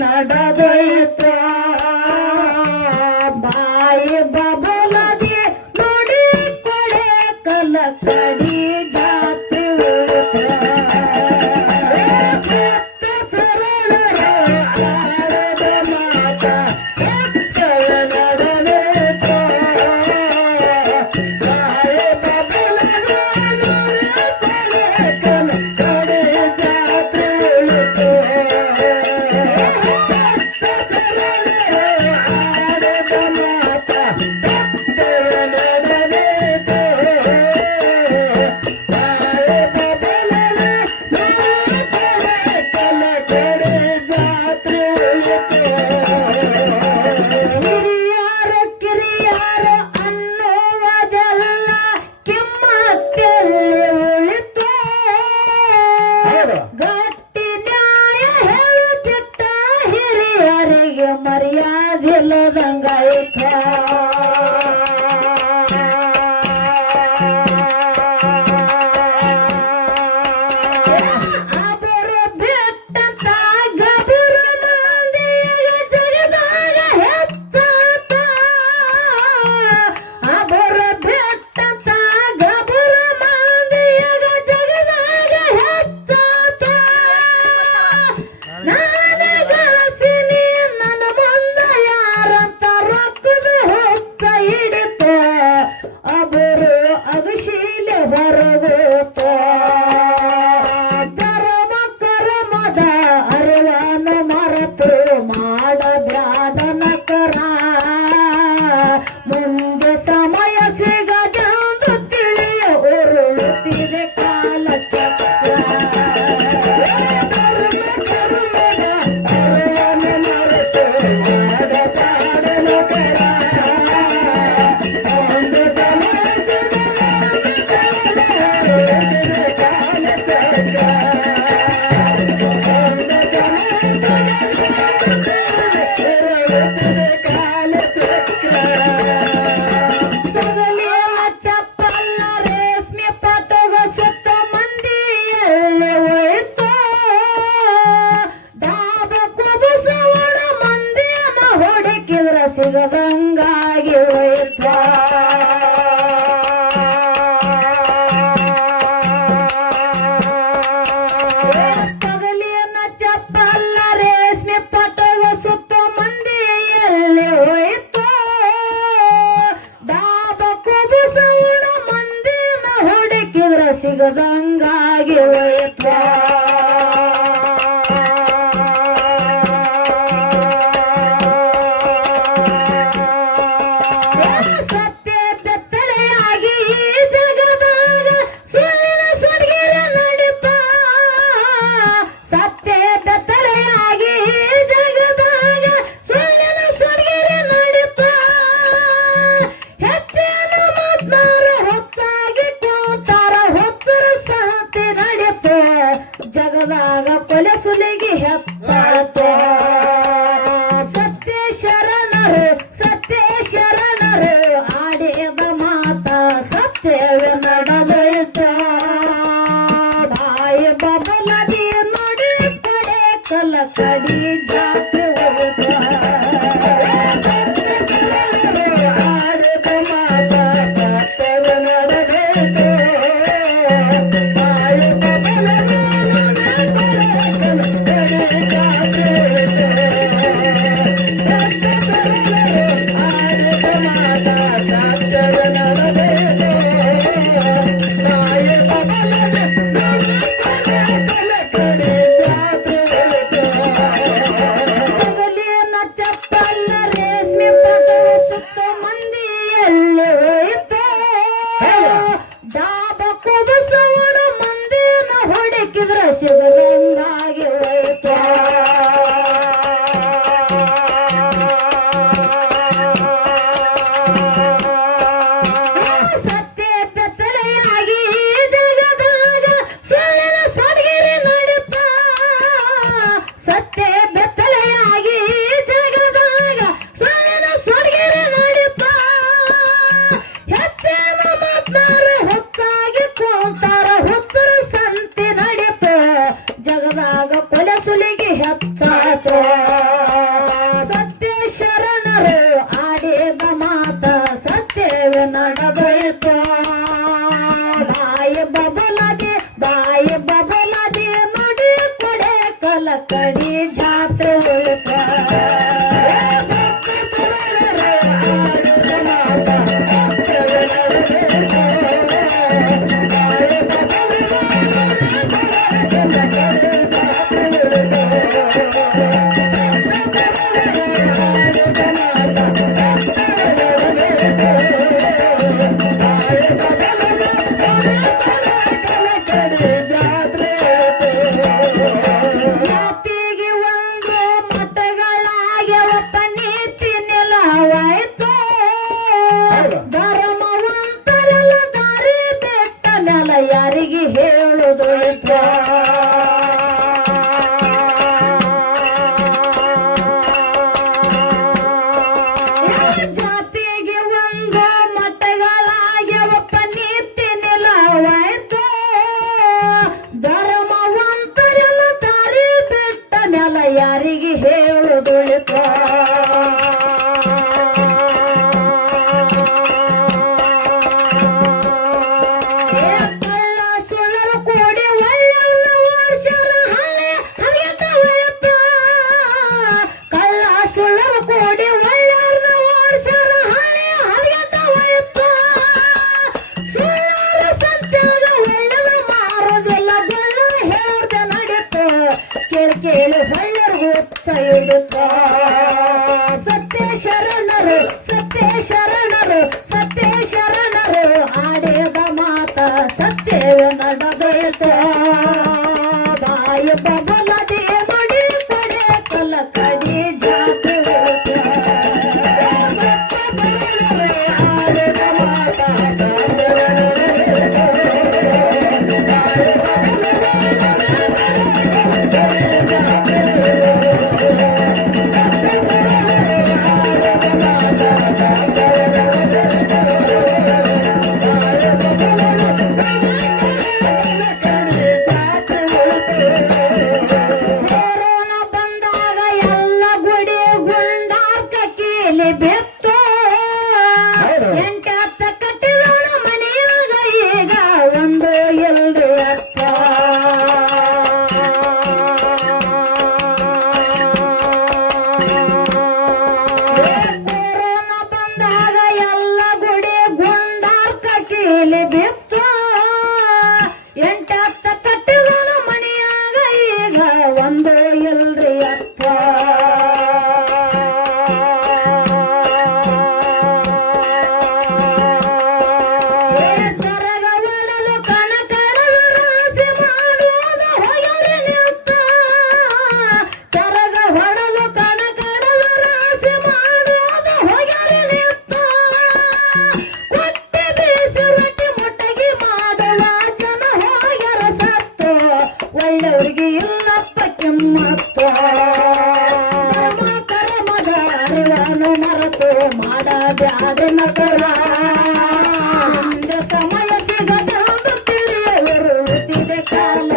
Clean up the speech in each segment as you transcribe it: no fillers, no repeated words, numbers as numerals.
ನಡೆದೈತು ಬಾಯಿ ಬಬಲದಿ ನುಡಿ ಕೊಡೆ ಕಲ ಕಡಿ ಜಾತಿ ಮರ್ಯಾದಿಲ್ಲದಂಗಾಯ್ತ ಅಬರು ಬಿಟ್ಟಂತ ಗಬರು ಮಂದಿಯ ಜಗದಾಗ ಹೆಚ್ಚಾತ ಅಬರು ಬಿಟ್ಟಂತ ಗಬರು ಮಂದಿಯ ಜಗದಾಗ ಹೆಚ್ಚಾತ ಮುಂದೆ ಸಮಯ ಸಿಗದಂದು ತಿಳಿಯ ಉರುಳುತ್ತಿದೆ ಕಾಲ ಚಕ್ರ ಸಿಗದಂಗಾಗಿ ಹೋಯ್ತ ಪಗಲಿಯನ್ನ ಚಪ್ಪಲ್ಲ ರೇಷ್ಮೆ ಪಟಗ ಸುತ್ತ ಮಂದಿಯಲ್ಲಿ ಹೋಯ್ತು ಡಾಬ ಕುಬುಸವಣ ಮಂದಿನ ಹುಡುಕಿದ್ರ ಸಿಗದಂಗಾಗಿ ಹೋಯ್ತ ಜಗದಾಗ ಕೊಲೆ ಸುಲಿಗೆ ಹೆತ್ತಾತ ಸತ್ಯ ಶರಣರು ಆಡಿದ ಮಾತ ಸತ್ಯವೇ ನಡೆದೈತ ಬಾಯಿ ಬಬಲದಿ ನುಡಿ ಕೊಡೆ ಕಲ ಕಡಿ ಜಾತಿ ಹೆಚ್ಚಾತೋ ಸತ್ಯ ಶರಣರು ಆಡಿದ ಮಾತ ಸತ್ಯವೇ ನಡೆದೋಯ್ತು ಬಾಯಿ ಬಬಲದಿ ನುಡಿ ಕೊಡೆ ಕಲಕಡಿ ಜಾತ್ರೆ ಹೋಯ್ತು ಜಾತಿಗೆ ಒಂದು ಮಠಗಳಾಗ್ಯವಪ್ಪ ನೀತಿ ನಿಲವಾಯ್ತು ಧರ್ಮವಂತರೆಲ್ಲ ದಾರಿ ಬೆಟ್ಟ ನೆಲ ಯಾರಿಗೆ ಹೇಳುದೊಳಿತು ಜಾತಿಗೆ ಒಂದು ಮಠಗಳಾಗ್ಯವಪ್ಪ ನೀತಿ ನಿಲವಾಯ್ತು ಧರ್ಮವಂತರೆಲ್ಲ ದಾರಿ ಬೆಟ್ಟ ನೆಲ ಯಾರಿಗೆ ಹೇಳುದೊಳಿತು ಕಳ್ಳ ಸುಳ್ಳರು ಕೂಡಿ ಒಳ್ಳೆಯವ್ರನ್ನ ಓಡ್ಸ್ಯಾರ ಹಳ್ಳಿ ಹರಿಯಟ ಹೋಯ್ತು ಕಳ್ಳ ಸುಳ್ಳರು ಕೂಡಿ ಒಳ್ಳೆಯವ್ರನ್ನ ಓಡ್ಸ್ಯಾರ ಹಳ್ಳಿ ಹರಿಯಟ ಹೋಯ್ತು ಸುಳ್ಳರ ಸಂಚಾರ ಒಳ್ಳೆದ ಮಾರೋದಿಲ್ಲ ಬೆಳ್ಳ ಹೇಳ್ದೆ ನಡೀತು ಕೇಳಿ ಒಳ್ಳೆಯರ್ಗೂ ಹಿಡಿತು ಸತ್ಯ ಶರಣರು ಆಡಿದ ಮಾತ ಸತ್ಯವೇ ನಡೆದೋಯ್ತು ಬಾಯಿ ಬಬಲದಿ ನುಡಿ ಕೊಡೆ ಕಲಕಡಿ ಜಾತ್ರೆ ಆಡಿದ ಮಾತ ಕೊರೋನಾ ಬಂದಾಗ ಎಲ್ಲ ಗುಡಿ ಗುಂಡಾರ್ಕ ಕೀಲಿ ಬಿತ್ತು ಎಂಟತ್ತ ಕಟ್ಟಿದವನ ಮನೆಯಾಗ ಈಗ ಒಂದು ಎಲ್ರಿ ಅಕ್ಕ ಕೊರೋನಾ ಬಂದಾಗ ಎಲ್ಲ ಗುಡಿ ಗುಂಡಾರ್ಕ ಕೀಲಿ ಬಿತ್ತು ಎಂಟತ್ತ ಕಟ್ಟಿದವನ ಮನೆಯಾಗ ಈಗ ಒಂದು ಎಲ್ರಿ ಅಕ್ಕ ಜರಗ ಒಡಲು ಕಣಕಡಲು ರಾಶಿ ಮಾಡುವುದ ಹೊಯರಿ ನಿಂತ ಜರಗ ಹೊಡಲು ಕಣಕಡಲು ರಾಶಿ ಮಾಡುವುದ ಹೊಯರಿ ನಿಂತ ಕೊಟ್ಟೆ ಬೀಸಿ ರೊಟ್ಟಿ ಮುಟ್ಟಗಿ ಮಾಡುವ ಜನ ಹೋಗ್ಯಾರ ಸತ್ತು ಒಳ್ಳೆಯವ್ರಿಗೆ ಇಲ್ಲಪ್ಪ ಕಿಮ್ಮತ್ತು ಕರ್ಮದ ಅರಿವನ್ನು ಮರೆತು ಮಾಡಬ್ಯಾಡಿನ ಕರ ಮುಂದೆ ಸಮಯ ಸಿಗದೆಂದು ತಿಳಿಯವರು ಉಳಿದಿದೆ ಕಾಲ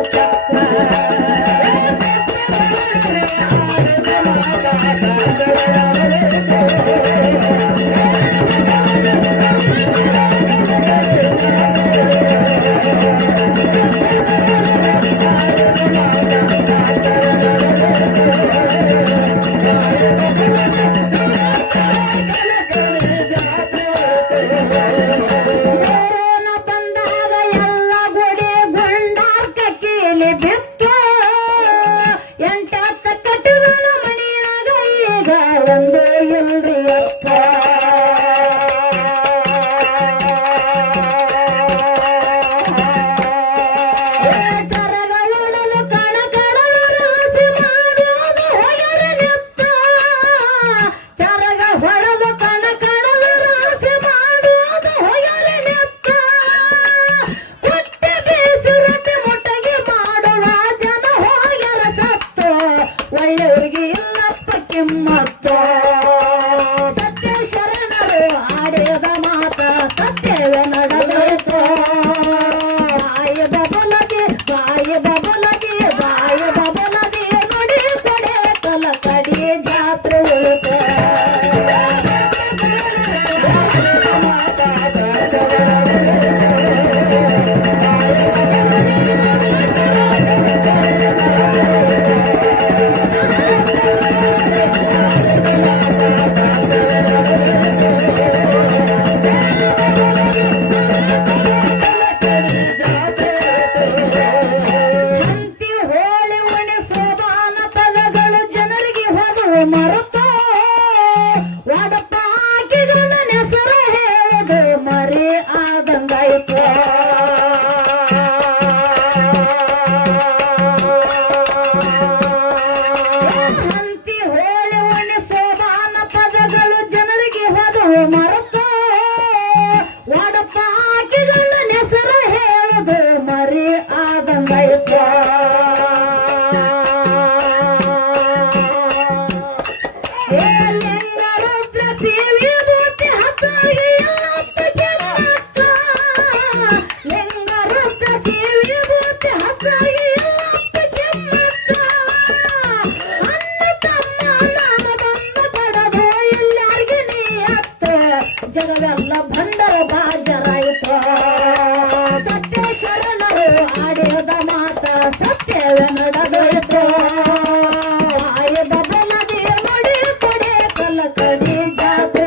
ಕೊರೋನಾ ಬಂದಾಗ ಎಲ್ಲ ಗುಡಿ ಗುಂಡಾರ್ಕ ಕೀಲಿ ಬಿತ್ತು ಎಂಟತ್ತ ಕಟ್ಟಿದವನ ಮನೆಯಾಗ ಈಗ ಒಂದು ಎಲ್ರಿ ಅಕ್ಕ ಜರಗ ಒಡಲು ಕಣಕಡಲು ರಾಶಿ ಮಾಡುವುದು ಹೊಯರಿ ನಿಂತ ಜರಗ ಹೊಡಲು ಕಣಕಡಲು ರಾಶಿ ಮಾಡುವುದು ಹೊಯರಿ ನಿಂತ ಕೊಟ್ಟೆ ಬೀಸಿ ರೊಟ್ಟಿ ಮುಟ್ಟಗಿ ಮಾಡುವ ಜನ ಹೋಗ್ಯಾರ ಸತ್ತು ಒಳ್ಳೆಯವ್ರಿಗೆ ಇಲ್ಲಪ್ಪ ಕಿಮ್ಮತ್ತು ಸತ್ಯ ಶರಣರು ಆಡಿದ ಮಾತ ಸತ್ಯವೇ ನಡೆದೋಯ್ತು ಬಾಯಿ ಬಬಲದಿ ನುಡಿ ಕೊಡೆ ಮರೆತು ಒಡಪಾಕಿಗಳ ಹೆಸರು ಹೇಳುದು ಮರಿ ಆದಂಗಾಯ್ತು ಹಂತಿ ಹೋಳಿ ಉಣಿಸೋದಾನ ಪದಗಳು ಜನರಿಗೆ ಹೋದವು ಮರೆತು ಒಡಪಾಕಿಗಳ ಹೆಸರು ಹೇಳುದು ಮರಿ ಆದಂಗಾಯ್ತು ಜಗವೆಲ್ಲ ಭಂಡರ ಬಾಜರಾಯಿತು ಸತ್ಯ ಶರಣರು ಆಡಿದ ಮಾತ ಸತ್ಯವೇ ನಡೆದೋಯ್ತು ಆಯ ಬದಲದಿ ನೋಡಿ ಕೊಡೆ ಕಲ ಕಡಿ ಜಾತಿ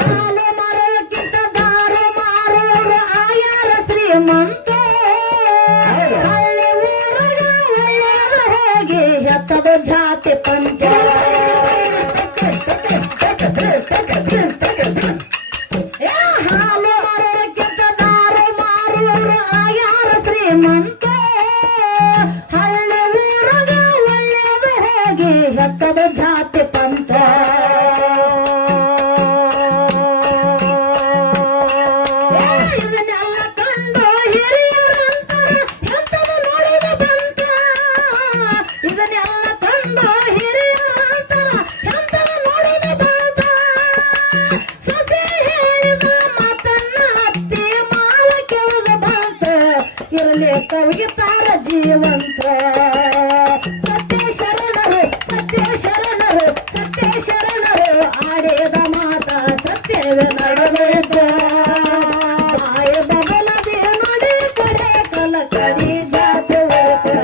ಹಾಲು ಮರಕ್ಕಿಂತ ದಾರು ಮಾರುವರು ಆಯಾರ ಶ್ರೀಮಂತ ಹಳ್ಳಿ ಊರಗ ಒಳ್ಳೆಯದು ಹೋಗಿ ಎತ್ತದು ಜಾತಿ ಪಂಚ ಹಾಲು ಮರಕ್ಕಿಂತ ದಾರು ಮಾರುವರು ಆಯಾರ ಶ್ರೀಮಂತ ಹಳ್ಳಿ ಊರಗ ಒಳ್ಳೆಯದು ಹೋಗಿ ಎತ್ತದು ಜಾತಿ ಪಂಚ ಇದನ್ನೆಲ್ಲ ಕಂಡು ಹಿರಿಯರಂತರ ಎಂತದು ನೋಡಿದ ಬಂತ ಇದನ್ನೆಲ್ಲ ಕಂಡು ಹಿರಿಯರಂತರ ಎಂತದು ನೋಡಿದ ಬಂತ ಸೊಸೆ ಹೇಳಿದ ಮಾತನ್ನ ಅತ್ತಿ ಮಾವ ಕೇಳಿದ ಬಂತ ಇರಲಿ ಕವಿತಾರ ಜೀವಂತ ಸತ್ಯ ಶರಣರು ಆಡಿದ ಮಾತ ಸತ್ಯವೇ ನಡೆದೋಯ್ತು ಆಯ ಬದಲದಿ ನೋಡಿ ಕೊಡೆ ಕಲ ಕಡಿ ಜಾತಿ ಹೋಯ್ತು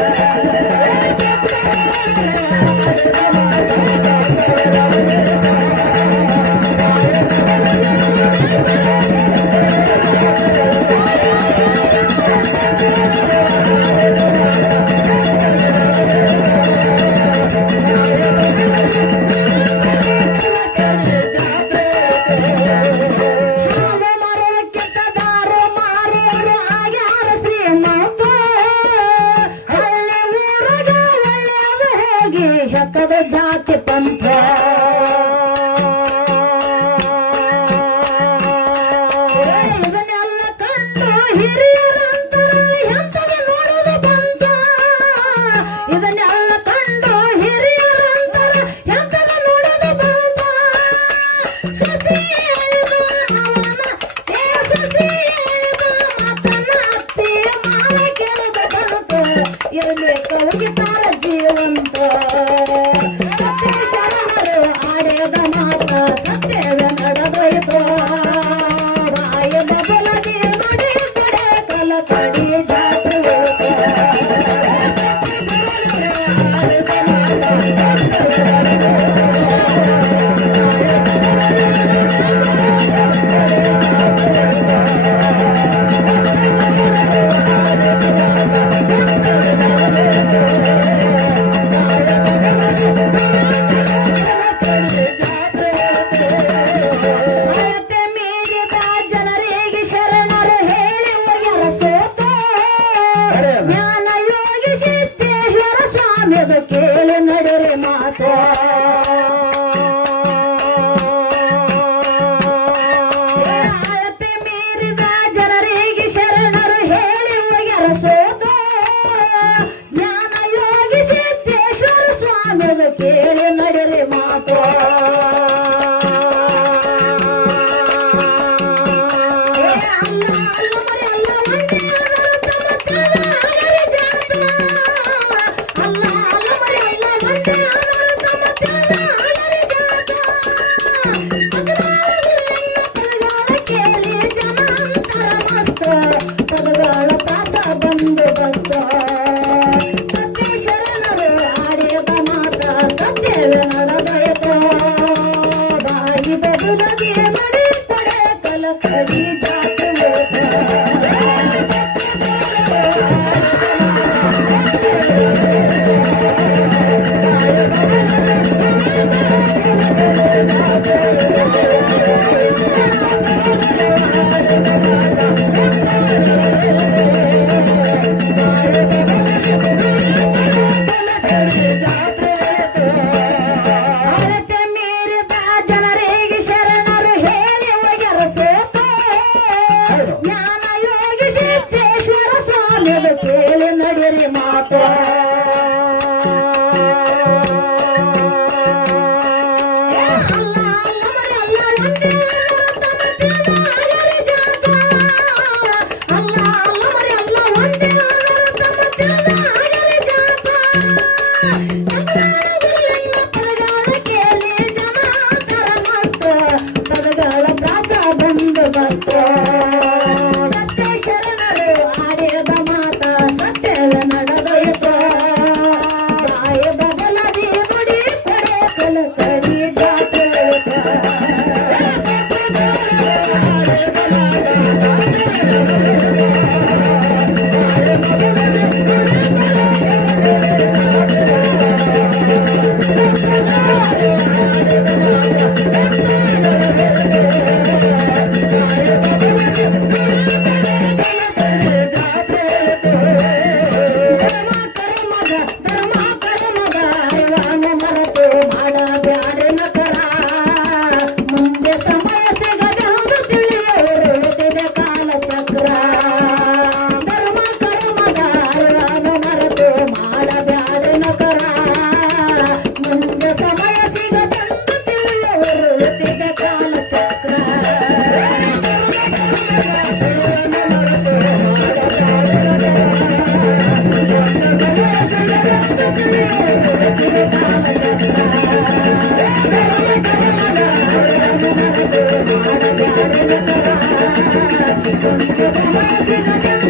Thank you.